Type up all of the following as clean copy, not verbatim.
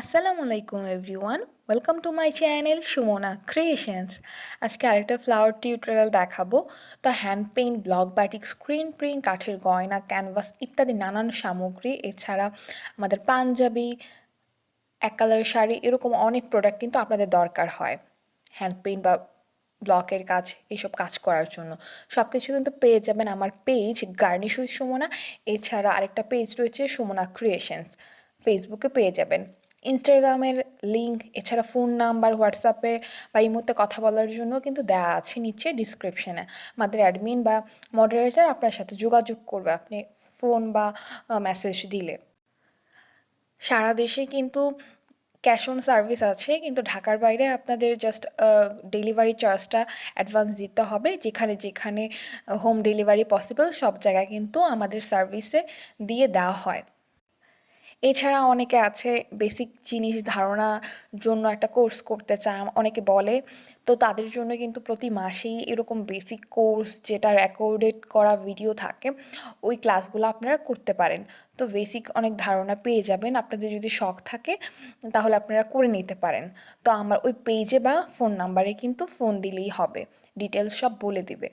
আসসালামু আলাইকুম everyone, welcome to my channel Sumana creations. আজকে আরেকটা ফ্লাওয়ার টিউটোরিয়াল দেখাবো। তো hand paint, block batik, screen print, কাঠের গয়না, ক্যানভাস ইত্যাদি নানান সামগ্রী, এছাড়া আমাদের পাঞ্জাবি, এক কালারের শাড়ি, এরকম অনেক প্রোডাক্ট কিন্তু আপনাদের দরকার হয় হ্যান্ড পেইন্ট বা ব্লকের কাজ, এইসব কাজ করার জন্য। সব কিছু কিন্তু পেয়ে যাবেন আমার পেজ গার্নিশ উইথ সুমনা। এছাড়া আরেকটা পেজ রয়েছে সুমনা ক্রিয়েশনস, ফেসবুকে পেয়ে যাবেন। ইনস্টাগ্রামের লিঙ্ক, এছাড়া ফোন নাম্বার হোয়াটসঅ্যাপে বা ইমোতে কথা বলার জন্য কিন্তু দেওয়া আছে নিচে ডিসক্রিপশনে। আমাদের অ্যাডমিন বা মডারেটর আপনার সাথে যোগাযোগ করবে আপনি ফোন বা মেসেজ দিলে। সারা দেশে কিন্তু ক্যাশ অন সার্ভিস আছে, কিন্তু ঢাকার বাইরে আপনাদের জাস্ট ডেলিভারি চার্জটা অ্যাডভান্স দিতে হবে। যেখানে যেখানে হোম ডেলিভারি পসিবল সব জায়গায় কিন্তু আমাদের সার্ভিসে দিয়ে দেওয়া হয়। এছাড়া অনেকে আছে বেসিক জিনিস ধারণার জন্য একটা কোর্স করতে চায়, অনেকে বলে। তো তাদের জন্য কিন্তু প্রতি মাসেই এরকম বেসিক কোর্স, যেটা রেকর্ডেড করা ভিডিও থাকে, ওই ক্লাসগুলো আপনারা করতে পারেন। তো বেসিক অনেক ধারণা পেয়ে যাবেন। আপনাদের যদি শখ থাকে তাহলে আপনারা করে নিতে পারেন। তো আমার ওই পেজে বা ফোন নাম্বারে কিন্তু ফোন দিলেই হবে, ডিটেলস সব বলে দিবে।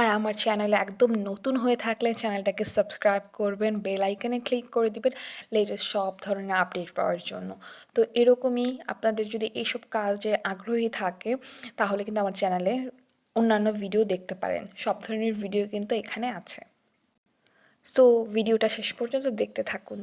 আর আমার চ্যানেলে একদম নতুন হয়ে থাকলে চ্যানেলটাকে সাবস্ক্রাইব করবেন, বেল আইকনে ক্লিক করে দিবেন লেটেস্ট সব ধরনের আপডেট পাওয়ার জন্য। তো এরকমই আপনাদের যদি এইসব কাজে আগ্রহী থাকে তাহলে কিন্তু আমার চ্যানেলে অন্যান্য ভিডিও দেখতে পারেন। সব ধরনের ভিডিও কিন্তু এখানে আছে। সো ভিডিওটা শেষ পর্যন্ত দেখতে থাকুন।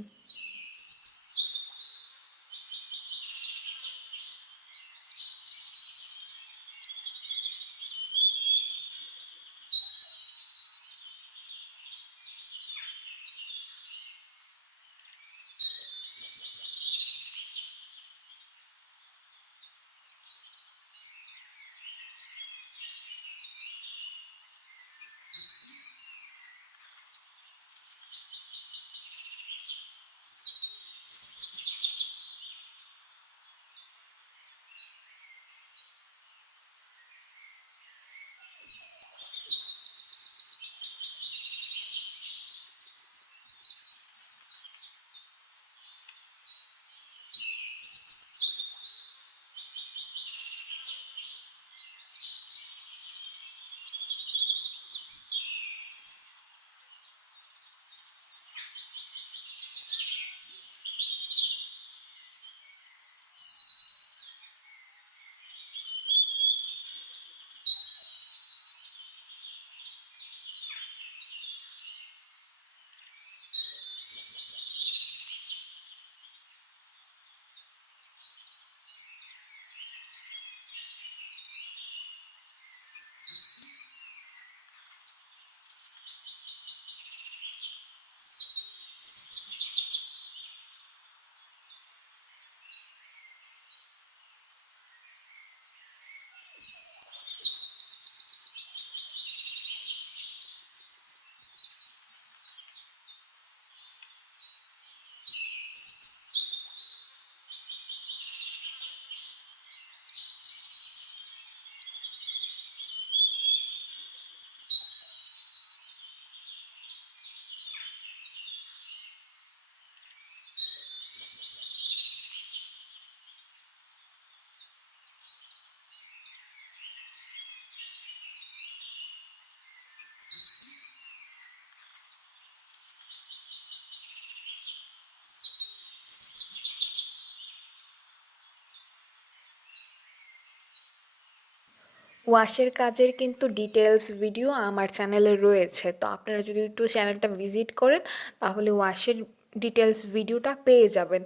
ওয়াশের কাজের কিন্তু ডিটেলস ভিডিও আমার চ্যানেলে রয়েছে। তো আপনারা যদি একটু চ্যানেলটা ভিজিট করেন তাহলে ওয়াশের ডিটেলস ভিডিওটা পেয়ে যাবেন।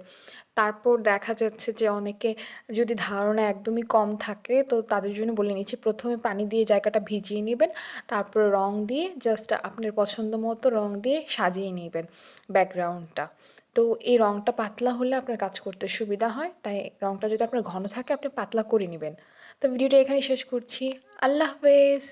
তারপর দেখা যাচ্ছে যে অনেকে যদি ধারণা একদমই কম থাকে তো তাদের জন্য বলে নিচ্ছি, প্রথমে পানি দিয়ে জায়গাটা ভিজিয়ে নেবেন, তারপর রং দিয়ে জাস্ট আপনার পছন্দ মতো রং দিয়ে সাজিয়ে নেবেন ব্যাকগ্রাউন্ডটা। তো এই রংটা পাতলা হলে আপনার কাজ করতে সুবিধা হয়, তাই রংটা যদি আপনার ঘন থাকে আপনি পাতলা করে নেবেন। তো ভিডিওটা এখানে শেষ করছি। আল্লাহ হাফেজ।